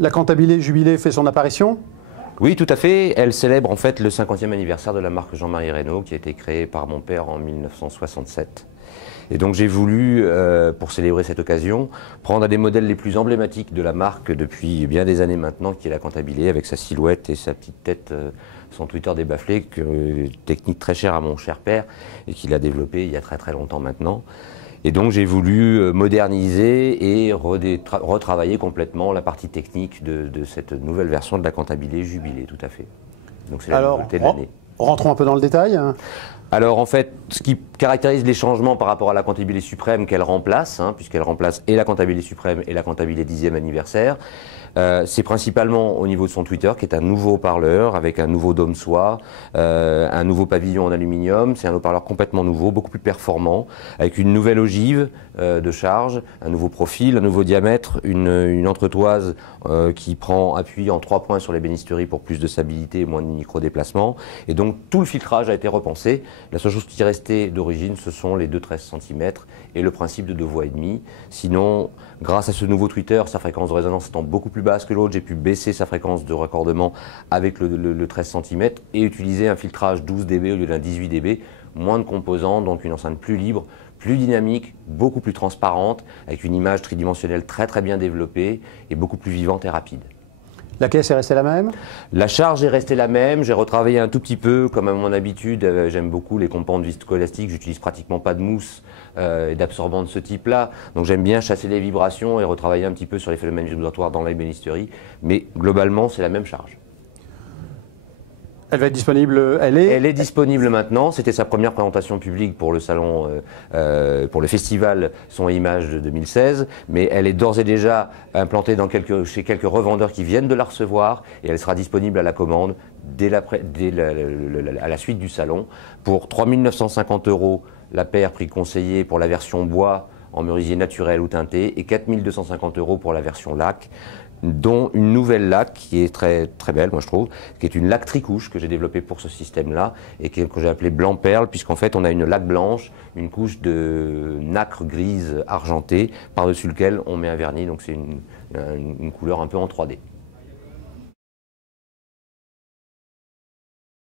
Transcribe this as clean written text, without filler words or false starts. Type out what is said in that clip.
La Cantabile Jubilé fait son apparition? Oui, tout à fait. Elle célèbre en fait le 50e anniversaire de la marque Jean-Marie Reynaud qui a été créée par mon père en 1967. Et donc j'ai voulu, pour célébrer cette occasion, prendre un des modèles les plus emblématiques de la marque depuis bien des années maintenant, qui est la Cantabile, avec sa silhouette et sa petite tête, son Twitter débafflé, technique très chère à mon cher père et qu'il a développé il y a très très longtemps maintenant. Et donc j'ai voulu moderniser et retravailler complètement la partie technique de cette nouvelle version de la Cantabile Jubilé, tout à fait. Donc c'est la nouveauté de l'année. Rentrons un peu dans le détail. Alors en fait, ce qui caractérise les changements par rapport à la Cantabile Suprême qu'elle remplace, puisqu'elle remplace et la Cantabile Suprême et la Cantabile 10e anniversaire, c'est principalement au niveau de son Twitter, qui est un nouveau haut-parleur avec un nouveau dôme soie, un nouveau pavillon en aluminium. C'est un haut-parleur complètement nouveau, beaucoup plus performant, avec une nouvelle ogive de charge, un nouveau profil, un nouveau diamètre, une entretoise qui prend appui en 3 points sur l'ébénisterie pour plus de stabilité et moins de micro-déplacement. Et donc tout le filtrage a été repensé. La seule chose qui est restée d'origine, ce sont les 2,13 cm et le principe de 2 voies et demie. Sinon, grâce à ce nouveau Twitter, sa fréquence de résonance étant beaucoup plus basse que l'autre, j'ai pu baisser sa fréquence de raccordement avec le 13 cm et utiliser un filtrage 12 dB au lieu d'un 18 dB, moins de composants, donc une enceinte plus libre, plus dynamique, beaucoup plus transparente, avec une image tridimensionnelle très très bien développée et beaucoup plus vivante et rapide. La caisse est restée la même? La charge est restée la même, j'ai retravaillé un tout petit peu, comme à mon habitude, j'aime beaucoup les composants viscoélastiques, j'utilise pratiquement pas de mousse et d'absorbant de ce type-là, donc j'aime bien chasser les vibrations et retravailler un petit peu sur les phénomènes vibratoires dans l'ébénisterie, mais globalement c'est la même charge. Elle va être disponible, Elle est disponible maintenant, c'était sa première présentation publique pour le salon, pour le festival Son et Images de 2016, mais elle est d'ores et déjà implantée chez quelques revendeurs qui viennent de la recevoir et elle sera disponible à la commande à la suite du salon pour 3 950 € la paire prix conseillé pour la version bois en merisier naturel ou teinté et 4 250 € pour la version lac, dont une nouvelle laque qui est très, très belle, moi je trouve, qui est une laque tricouche que j'ai développée pour ce système-là et que j'ai appelée blanc perle, puisqu'en fait on a une laque blanche, une couche de nacre grise argentée par-dessus lequel on met un vernis, donc c'est une couleur un peu en 3D.